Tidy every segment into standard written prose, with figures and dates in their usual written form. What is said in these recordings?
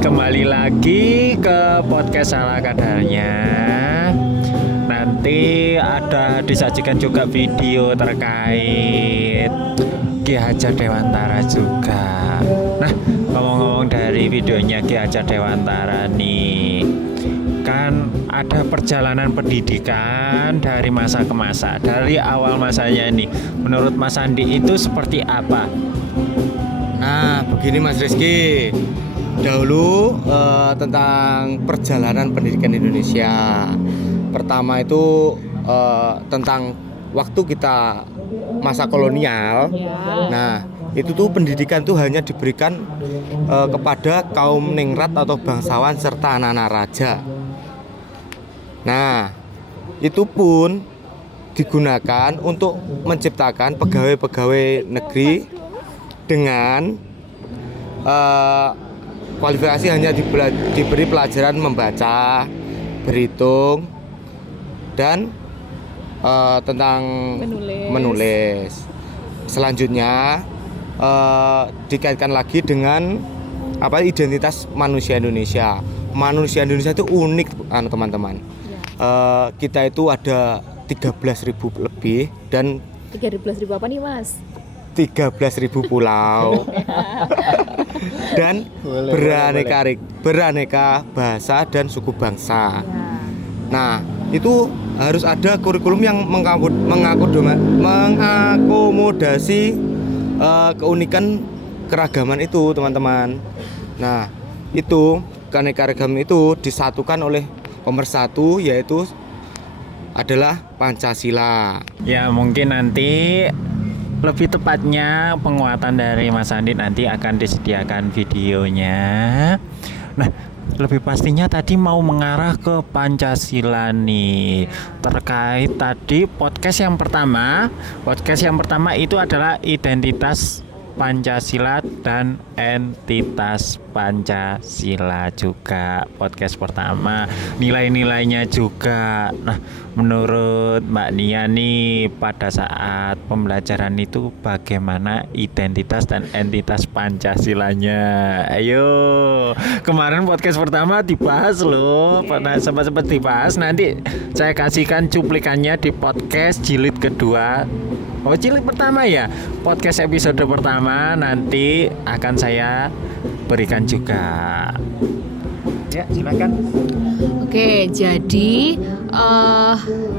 kembali lagi ke podcast Salah Kadarnya. Nanti ada disajikan juga video terkait Ki Hajar Dewantara juga. Nah, ngomong-ngomong dari videonya Ki Hajar Dewantara nih, kan ada perjalanan pendidikan dari masa ke masa, dari awal masanya ini. Menurut Mas Andi itu seperti apa? Nah, begini Mas Rizky. Dahulu tentang perjalanan pendidikan Indonesia. Pertama itu tentang waktu kita masa kolonial. Nah, itu tuh pendidikan tuh hanya diberikan kepada kaum ningrat atau bangsawan serta anak-anak raja. Nah, itu pun digunakan untuk menciptakan pegawai-pegawai negeri dengan kualifikasi hanya diberi pelajaran membaca, berhitung, dan tentang menulis. Selanjutnya dikaitkan lagi dengan identitas manusia Indonesia. Manusia Indonesia itu unik, teman-teman. Kita itu ada 13.000 lebih dan 13.000 apa nih Mas? 13.000 pulau dan beraneka bahasa dan suku bangsa. Nah, itu harus ada kurikulum yang mengakomodasi keunikan keragaman itu, teman-teman. Nah, itu keanekaragaman itu disatukan oleh pemersatu, yaitu adalah Pancasila. Ya, mungkin nanti lebih tepatnya penguatan dari Mas Andi nanti akan disediakan videonya. Nah, lebih pastinya tadi mau mengarah ke Pancasila nih. Terkait tadi podcast yang pertama itu adalah identitas Pancasila dan entitas Pancasila juga podcast pertama, nilai-nilainya juga. Nah, menurut Mbak Nia nih, pada saat pembelajaran itu bagaimana identitas dan entitas Pancasilanya? Ayo, kemarin podcast pertama dibahas loh, pernah sempat dibahas. Nanti saya kasihkan cuplikannya di podcast jilid kedua. Jilid pertama ya, podcast episode pertama nanti akan saya berikan juga. Ya, silakan. Oke, jadi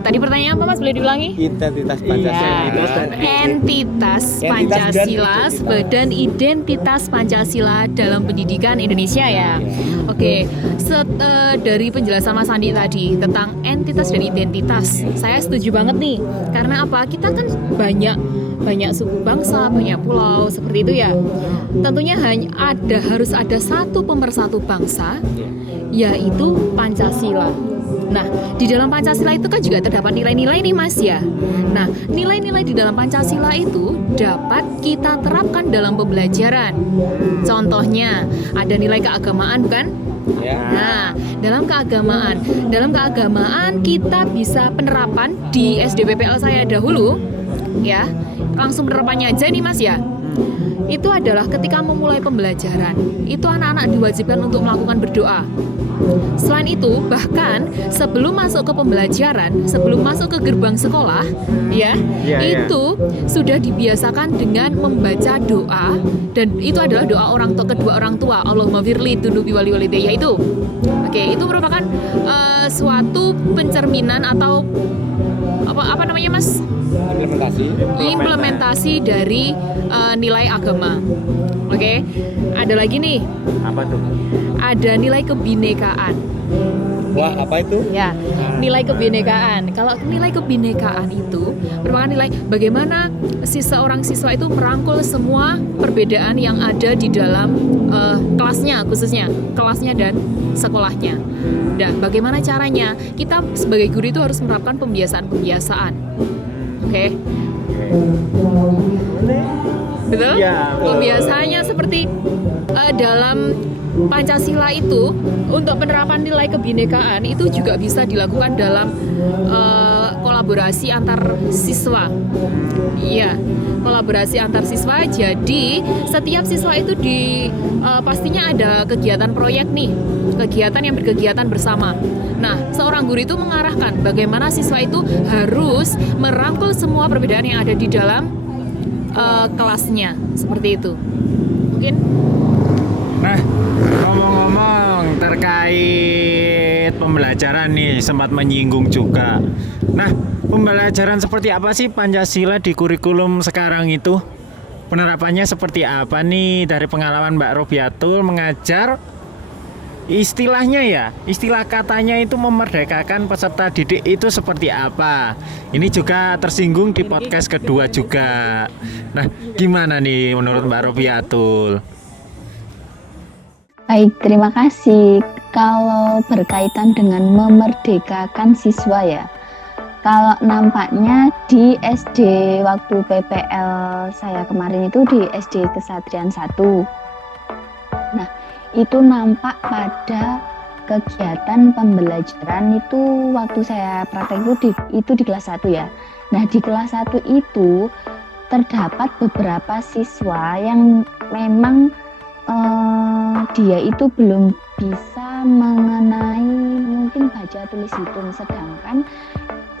tadi pertanyaan apa Mas? Boleh diulangi? Identitas Pancasila. Entitas Pancasila dan identitas Pancasila dalam pendidikan Indonesia ya. Oke, dari penjelasan Mas Andi tadi tentang entitas dan identitas, saya setuju banget nih. Karena apa? Kita kan banyak suku bangsa, banyak pulau seperti itu ya. Tentunya harus ada satu pemersatu bangsa, yaitu Pancasila. Nah, di dalam Pancasila itu kan juga terdapat nilai-nilai nih Mas ya. Nah, nilai-nilai di dalam Pancasila itu dapat kita terapkan dalam pembelajaran. Contohnya, ada nilai keagamaan bukan? Nah, dalam keagamaan kita bisa penerapan di SDPPL saya dahulu ya. Langsung penerapannya aja nih Mas ya. Itu adalah ketika memulai pembelajaran, itu anak-anak diwajibkan untuk melakukan berdoa. Selain itu, bahkan sebelum masuk ke pembelajaran, sebelum masuk ke gerbang sekolah, itu sudah dibiasakan dengan membaca doa, dan itu adalah doa kedua orang tua, Allahumma firli dunubi wali walidayya itu. Oke, itu merupakan suatu pencerminan atau apa namanya Mas? Implementasi dari nilai agama. Oke, ada lagi nih. Apa tuh? Ada nilai kebinekaan. Wah, apa itu? Ya, nilai kebinekaan. Kalau nilai kebinekaan itu merupakan nilai bagaimana seorang siswa itu merangkul semua perbedaan yang ada di dalam kelasnya, khususnya kelasnya dan sekolahnya. Dan bagaimana caranya? Kita sebagai guru itu harus menerapkan pembiasaan. Oke. Betul? Ya, pembiasaannya seperti dalam Pancasila itu untuk penerapan nilai kebinekaan itu juga bisa dilakukan dalam kolaborasi antar siswa. Iya, kolaborasi antar siswa. Jadi setiap siswa itu pastinya ada kegiatan proyek nih, kegiatan yang berkegiatan bersama. Nah, seorang guru itu mengarahkan bagaimana siswa itu harus merangkul semua perbedaan yang ada di dalam kelasnya, seperti itu. Mungkin. Nah, ngomong-ngomong terkait pembelajaran nih, sempat menyinggung juga. Nah, pembelajaran seperti apa sih Pancasila di kurikulum sekarang itu? Penerapannya seperti apa nih dari pengalaman Mbak Robiatul mengajar? Istilahnya ya, istilah katanya itu memerdekakan peserta didik itu seperti apa? Ini juga tersinggung di podcast kedua juga. Nah, gimana nih menurut Mbak Robiatul? Baik, terima kasih. Kalau berkaitan dengan memerdekakan siswa ya, kalau nampaknya di SD waktu PPL saya kemarin itu di SD Kesatrian 1. Nah, itu nampak pada kegiatan pembelajaran itu waktu saya praktek itu di kelas 1 ya. Nah, di kelas 1 itu terdapat beberapa siswa yang memang dia itu belum bisa mengenai mungkin baca tulis hitung, sedangkan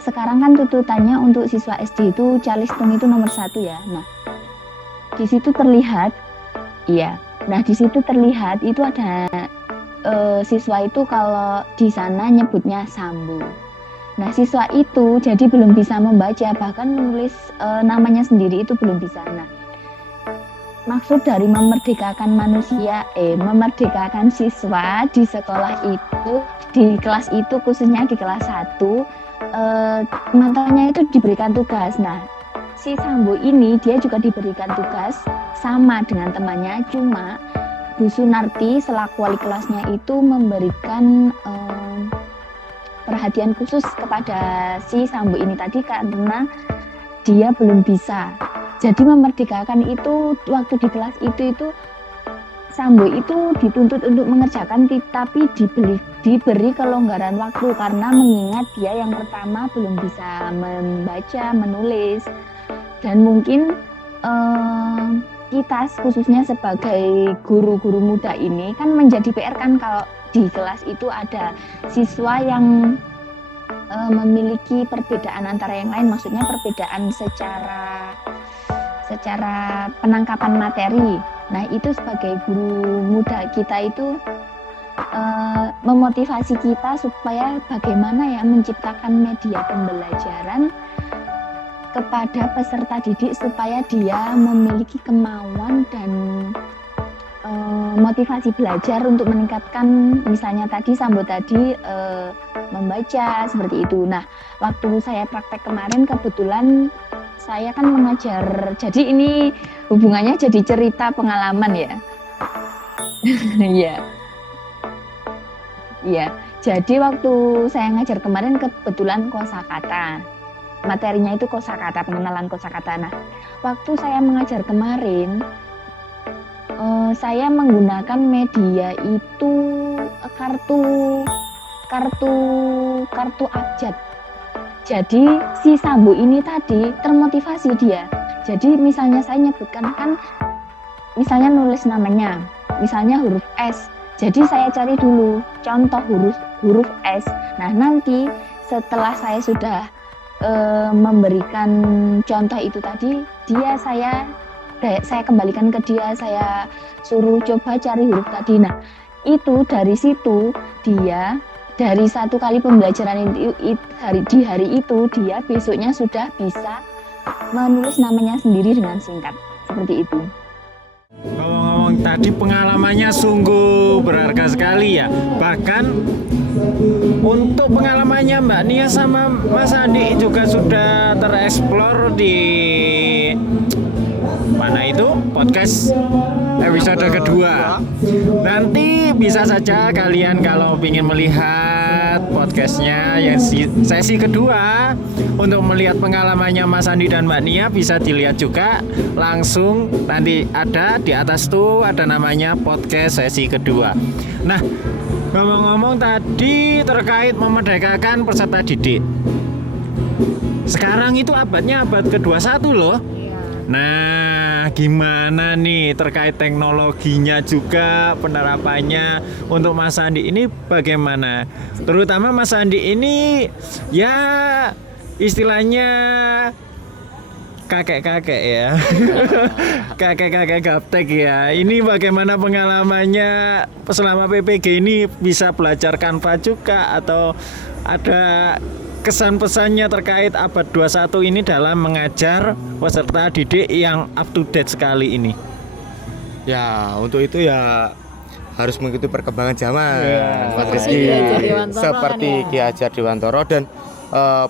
sekarang kan tuntutannya untuk siswa SD itu calistung itu nomor 1 ya. Nah, di situ terlihat itu ada siswa itu kalau di sana nyebutnya sambu. Nah, siswa itu jadi belum bisa membaca, bahkan menulis namanya sendiri itu belum bisa. Nah, maksud dari memerdekakan siswa di sekolah itu, di kelas itu, khususnya di kelas 1, matanya itu diberikan tugas. Nah, si Sambo ini dia juga diberikan tugas sama dengan temannya, cuma Bu Sunarti selaku wali kelasnya itu memberikan perhatian khusus kepada si Sambo ini tadi karena dia belum bisa. Jadi memerdekakan itu waktu di kelas itu Sambo itu dituntut untuk mengerjakan, tapi diberi kelonggaran waktu karena mengingat dia yang pertama belum bisa membaca, menulis, dan mungkin kita khususnya sebagai guru-guru muda ini kan menjadi PR kan kalau di kelas itu ada siswa yang memiliki perbedaan antara yang lain, maksudnya perbedaan secara penangkapan materi. Nah, itu sebagai guru muda kita itu memotivasi kita supaya bagaimana ya menciptakan media pembelajaran kepada peserta didik supaya dia memiliki kemauan dan motivasi belajar untuk meningkatkan, misalnya tadi Sambo tadi membaca seperti itu. Nah, waktu saya praktek kemarin kebetulan saya kan mengajar, jadi ini hubungannya jadi cerita pengalaman ya. Iya. Jadi waktu saya ngajar kemarin kebetulan kosakata. Materinya itu kosakata, pengenalan kosakata. Nah, waktu saya mengajar kemarin saya menggunakan media itu kartu abjad. Jadi si Sambo ini tadi termotivasi dia. Jadi misalnya saya nyebutkan kan, misalnya nulis namanya, misalnya huruf S. Jadi saya cari dulu contoh huruf S. Nah, nanti setelah saya sudah memberikan contoh itu tadi, saya kembalikan ke dia, saya suruh coba cari huruf tadi. Nah, itu dari situ dia dari satu kali pembelajaran di hari itu dia besoknya sudah bisa menulis namanya sendiri dengan singkat seperti itu. Ngomong-ngomong tadi pengalamannya sungguh berharga sekali ya. Bahkan untuk pengalamannya Mbak Nia sama Mas Andi juga sudah tereksplor di mana itu podcast episode kedua. Nanti bisa saja kalian kalau ingin melihat podcastnya yang sesi kedua untuk melihat pengalamannya Mas Andi dan Mbak Nia, bisa dilihat juga langsung, nanti ada di atas tuh ada namanya podcast sesi kedua. Nah, ngomong-ngomong tadi terkait memerdekakan peserta didik, sekarang itu abadnya abad ke-21 loh. Iya. Nah, gimana nih terkait teknologinya juga penerapannya untuk Mas Andi ini bagaimana? Terutama Mas Andi ini ya istilahnya kakek-kakek ya. Kakek-kakek gaptek ya. Ini bagaimana pengalamannya selama PPG ini, bisa belajar Canva juga atau ada kesan pesannya terkait abad 21 ini dalam mengajar peserta didik yang up to date sekali ini? Ya, untuk itu ya harus mengikuti perkembangan zaman, Mas Seperti Rizky. Ki Hajar Dewantara Seperti kan ya. Ki Hajar Dewantara, dan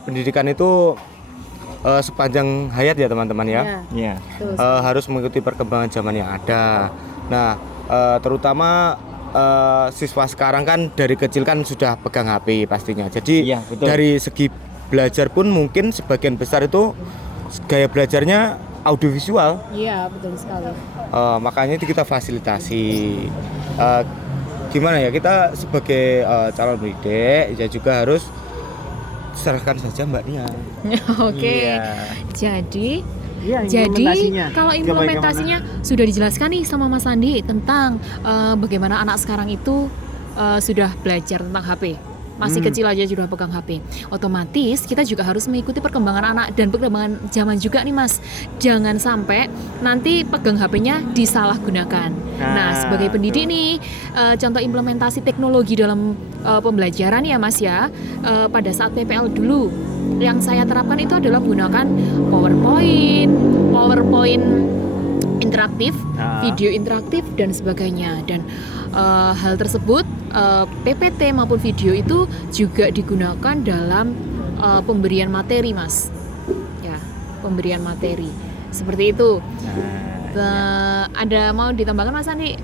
pendidikan itu sepanjang hayat ya teman-teman ya. Iya. Harus mengikuti perkembangan zaman yang ada. Nah, terutama siswa sekarang kan dari kecil kan sudah pegang HP pastinya. Jadi Iya, betul. dari segi belajar pun mungkin sebagian besar itu gaya belajarnya audiovisual. Iya, betul sekali. Makanya itu kita fasilitasi. Gimana ya, kita sebagai calon pendidik ya juga harus serahkan saja Mbak Nia. Oke. Iya. Jadi Iya, Jadi implementasinya. kalau implementasinya sudah dijelaskan nih sama Mas Andi tentang bagaimana anak sekarang itu sudah belajar tentang HP. Masih kecil aja sudah pegang HP. Otomatis kita juga harus mengikuti perkembangan anak dan perkembangan zaman juga nih Mas. Jangan sampai nanti pegang HP-nya disalahgunakan. Nah, sebagai pendidik nih, contoh implementasi teknologi dalam pembelajaran ya Mas ya, pada saat PPL dulu yang saya terapkan itu adalah menggunakan PowerPoint interaktif, video interaktif dan sebagainya. Dan hal tersebut PPT maupun video itu juga digunakan dalam pemberian materi, Mas. Ya, pemberian materi. Seperti itu. Ada mau ditambahkan Mas Andi?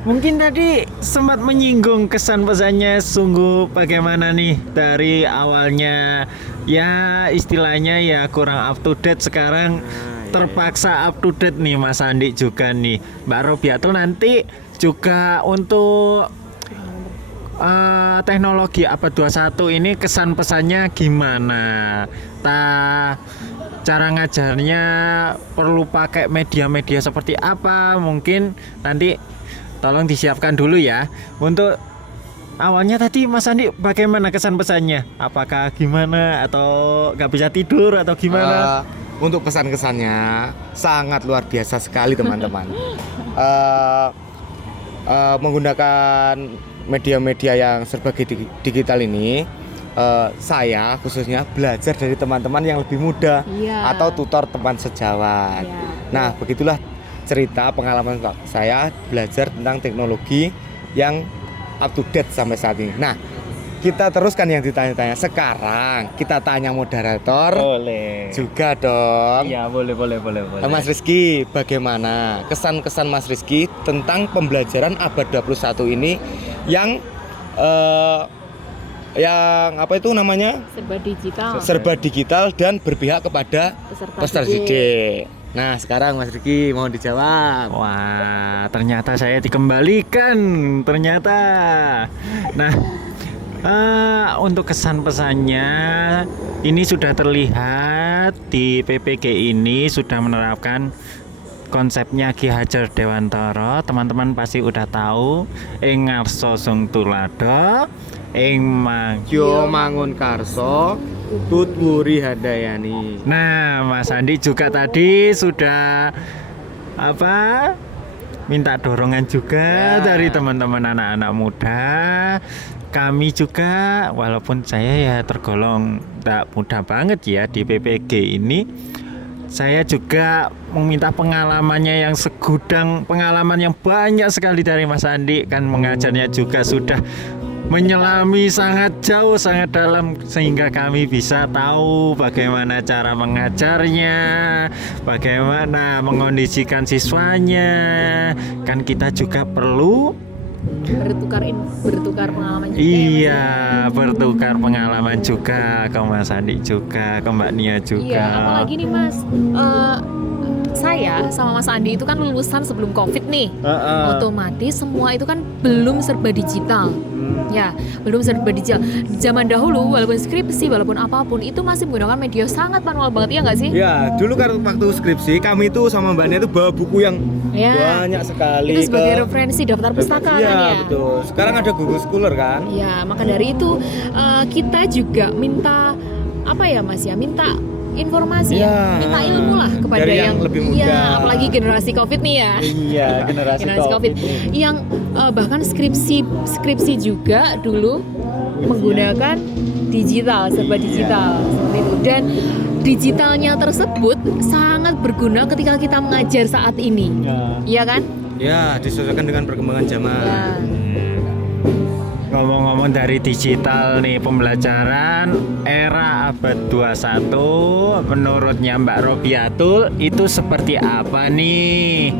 Mungkin tadi sempat menyinggung kesan pesannya, sungguh bagaimana nih dari awalnya ya istilahnya ya kurang up to date, sekarang terpaksa up to date nih Mas Andi juga nih. Mbak Robiatul nanti juga untuk teknologi abad 21 ini kesan pesannya gimana? Cara ngajarnya perlu pakai media-media seperti apa? Mungkin nanti tolong disiapkan dulu ya. Untuk awalnya tadi Mas Andi bagaimana kesan pesannya? Apakah gimana atau nggak bisa tidur atau gimana? Untuk pesan-kesannya sangat luar biasa sekali teman-teman. Menggunakan media-media yang serba digital ini, saya khususnya belajar dari teman-teman yang lebih muda atau tutor teman sejawat. Nah, begitulah cerita pengalaman saya belajar tentang teknologi yang up to date sampai saat ini. Nah, kita teruskan yang ditanya-tanya. Sekarang kita tanya moderator. Boleh. Juga dong. Iya, boleh. Mas Rizky, bagaimana kesan-kesan Mas Rizky tentang pembelajaran abad 21 ini yang apa itu namanya? Serba digital dan berpihak kepada peserta didik. Nah, sekarang Mas Rizky mohon dijawab. Wah, ternyata saya dikembalikan. Ternyata. Nah, untuk kesan pesannya ini sudah terlihat di PPG ini sudah menerapkan konsepnya Ki Hajar Dewantara. Teman-teman pasti udah tahu. Ing ngarsa sung tulado, ing Yo mangun karso, tutwuri handayani. Nah, Mas Andi juga tadi sudah minta dorongan juga dari teman-teman anak-anak muda. Kami juga, walaupun saya ya tergolong tak muda banget ya di PPG ini, saya juga meminta pengalamannya yang segudang, pengalaman yang banyak sekali dari Mas Andi. Kan mengajarnya juga sudah menyelami sangat jauh, sangat dalam, sehingga kami bisa tahu bagaimana cara mengajarnya, bagaimana mengondisikan siswanya. Kan kita juga perlu bertukar pengalaman juga. Iya, bertukar pengalaman juga ke Mas Andi juga, ke Mbak Nia juga. Iya, apalagi nih Mas, saya sama Mas Andi itu kan lulusan sebelum COVID nih. Otomatis semua itu kan belum serba digital. Ya, belum serba digital. Zaman dahulu, walaupun skripsi, walaupun apapun, itu masih menggunakan media sangat manual banget, ya nggak sih? Ya, dulu kan waktu skripsi kami itu sama mbaknya itu bawa buku yang banyak sekali. Itu sebagai referensi daftar pustaka kan ya? Betul. Sekarang ada Google Scholar kan? Ya, maka dari itu kita juga minta apa ya Mas ya? Minta informasi minta ilmu lah kepada dari yang lebih muda. Iya, apalagi generasi Covid nih ya. Iya, generasi COVID. Yang bahkan skripsi juga dulu menggunakan digital, serba digital seperti itu. Dan digitalnya tersebut sangat berguna ketika kita mengajar saat ini. Iya kan? Ya, disesuaikan dengan perkembangan zaman. Ya. Ngomong-ngomong dari digital nih, pembelajaran era abad 21 menurutnya Mbak Robiatul itu seperti apa nih?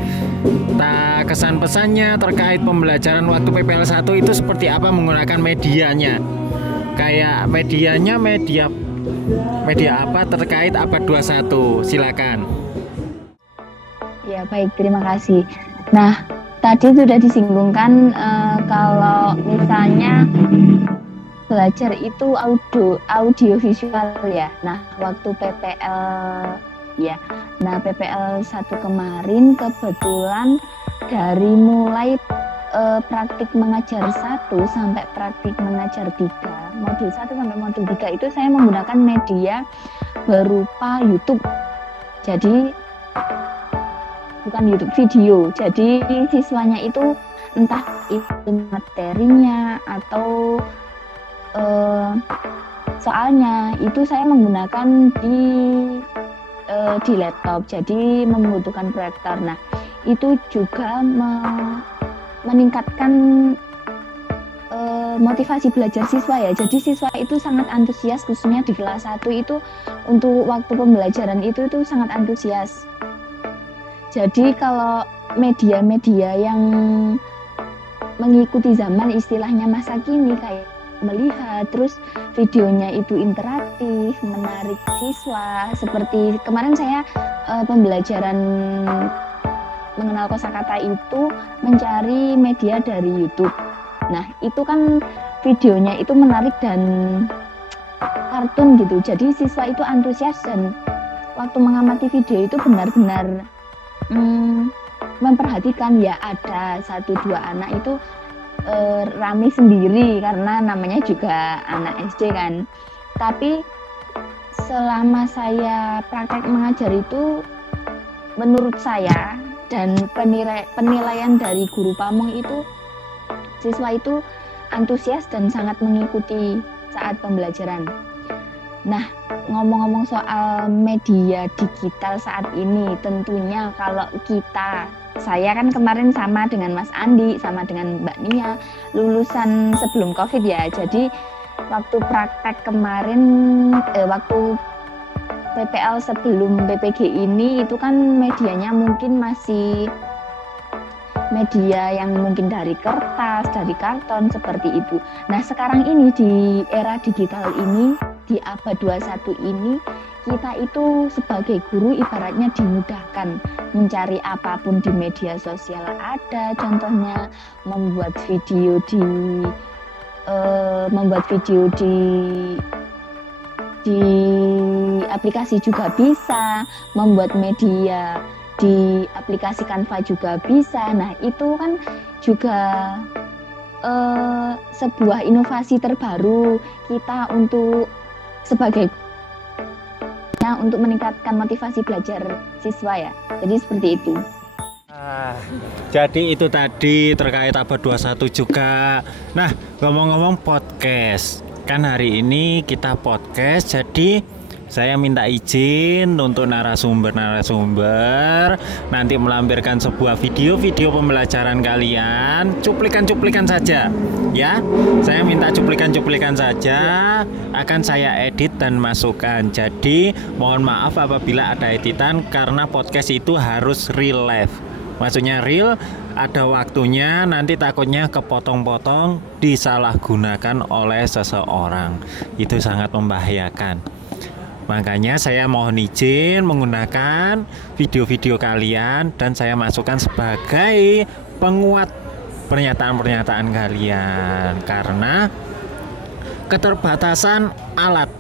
Kesan pesannya terkait pembelajaran waktu PPL 1 itu seperti apa menggunakan medianya? Kayak medianya media apa terkait abad 21? Silakan. Ya, baik, terima kasih. Nah, tadi sudah disinggungkan kalau misalnya belajar itu audio visual ya. Nah, waktu PPL ya. Nah, PPL 1 kemarin kebetulan dari mulai praktik mengajar 1 sampai praktik mengajar 3, modul 1 sampai modul 3 itu saya menggunakan media berupa YouTube. Jadi bukan YouTube, video. Jadi siswanya itu entah itu materinya atau soalnya itu saya menggunakan di laptop. Jadi membutuhkan proyektor. Nah, itu juga meningkatkan motivasi belajar siswa ya. Jadi siswa itu sangat antusias, khususnya di kelas 1 itu untuk waktu pembelajaran itu sangat antusias. Jadi kalau media-media yang mengikuti zaman, istilahnya masa kini, kayak melihat, terus videonya itu interaktif, menarik siswa. Seperti kemarin saya pembelajaran mengenal kosakata itu mencari media dari YouTube. Nah, itu kan videonya itu menarik dan kartun gitu. Jadi siswa itu antusias dan waktu mengamati video itu benar-benar memperhatikan. Ya, ada 1-2 anak itu rame sendiri karena namanya juga anak SD kan. Tapi selama saya praktek mengajar itu, menurut saya dan penilaian dari guru pamong itu, siswa itu antusias dan sangat mengikuti saat pembelajaran. Nah, ngomong-ngomong soal media digital saat ini, tentunya kalau saya kan kemarin sama dengan Mas Andi, sama dengan Mbak Nia, lulusan sebelum COVID ya. Jadi waktu praktek kemarin, waktu PPL sebelum PPG ini, itu kan medianya mungkin masih media yang mungkin dari kertas, dari karton, seperti itu. Nah, sekarang ini di era digital ini, di abad 21 ini, kita itu sebagai guru ibaratnya dimudahkan mencari apapun di media sosial ada. Contohnya membuat video di aplikasi juga bisa, membuat media di aplikasi Canva juga bisa. Nah, itu kan juga sebuah inovasi terbaru kita untuk meningkatkan motivasi belajar siswa ya. Jadi seperti itu. Jadi itu tadi terkait abad 21 juga. Nah, ngomong-ngomong podcast, kan hari ini kita podcast, jadi saya minta izin untuk narasumber nanti melampirkan sebuah video pembelajaran kalian, cuplikan saja ya. Saya minta cuplikan saja, akan saya edit dan masukkan. Jadi mohon maaf apabila ada editan, karena podcast itu harus real life. Maksudnya real, ada waktunya, nanti takutnya kepotong-potong disalahgunakan oleh seseorang. Itu sangat membahayakan. Makanya saya mohon izin menggunakan video-video kalian dan saya masukkan sebagai penguat pernyataan-pernyataan kalian karena keterbatasan alat.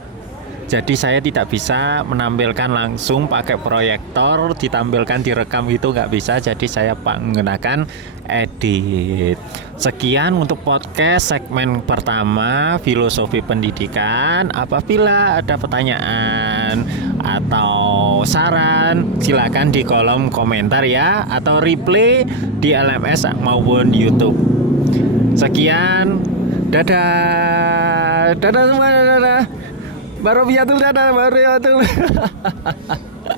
Jadi saya tidak bisa menampilkan langsung pakai proyektor, ditampilkan direkam itu nggak bisa. Jadi saya menggunakan edit. Sekian untuk podcast segmen pertama filosofi pendidikan. Apabila ada pertanyaan atau saran, silakan di kolom komentar ya, atau replay di LMS maupun YouTube. Sekian, dadah semua, dadah. Barobiatul dadah, barobiatul.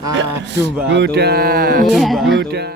Aduh, Mbak. Udah. Iya. Udah.